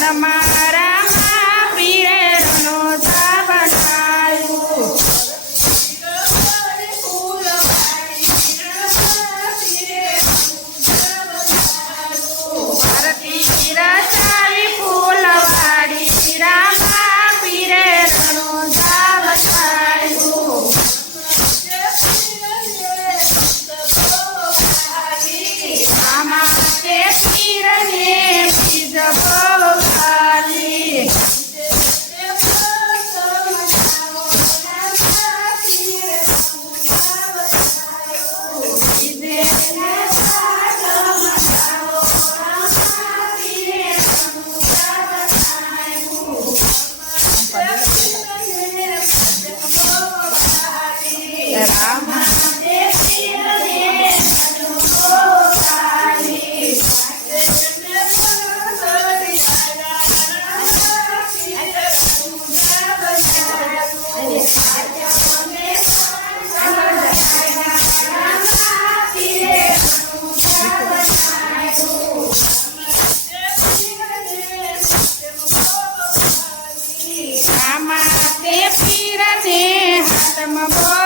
રણ é.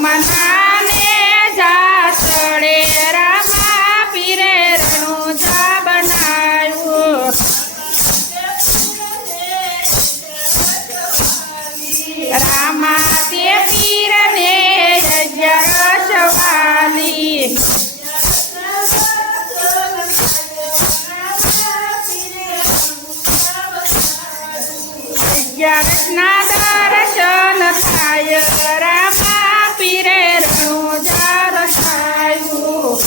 મનાને જાતડે રામા પીરે રણોજા બનાવ્યું રામા તે પીરને યજ્ઞ રસવાલી યજ્ઞના દર્શન થાય રામા પીરે રણોજા રસાયું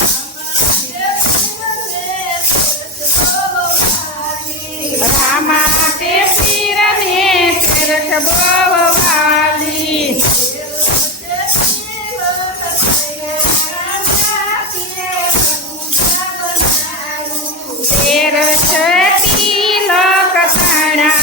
રામા તે પીરને તીર્થ બહુ વાલી તીર્થ લોક તાણા.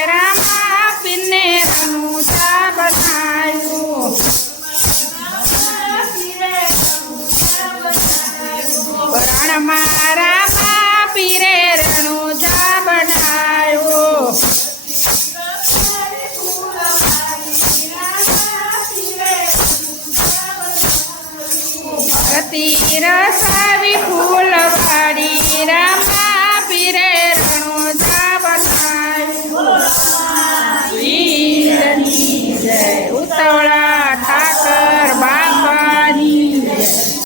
ભક્તિ રસાવી ફૂલ ફાડી રામા પીરે રણો જાવનાય ઉતવળા